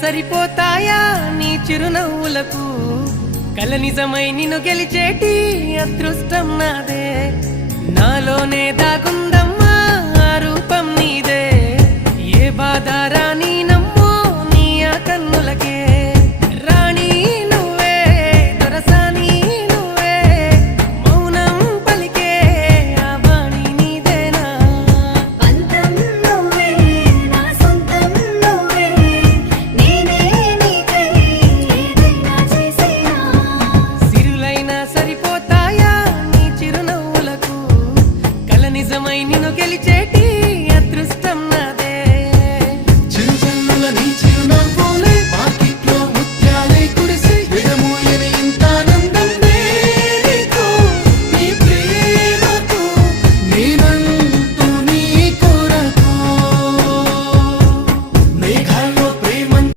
సరిపోతాయా నీ చిరునవ్వులకు కల నిజమై నిన్ను గెలిచేటి అదృష్టం నాదే నాలోనే దాగుందమ్మా ఆ రూపం నీదే ఏ బాధ రాని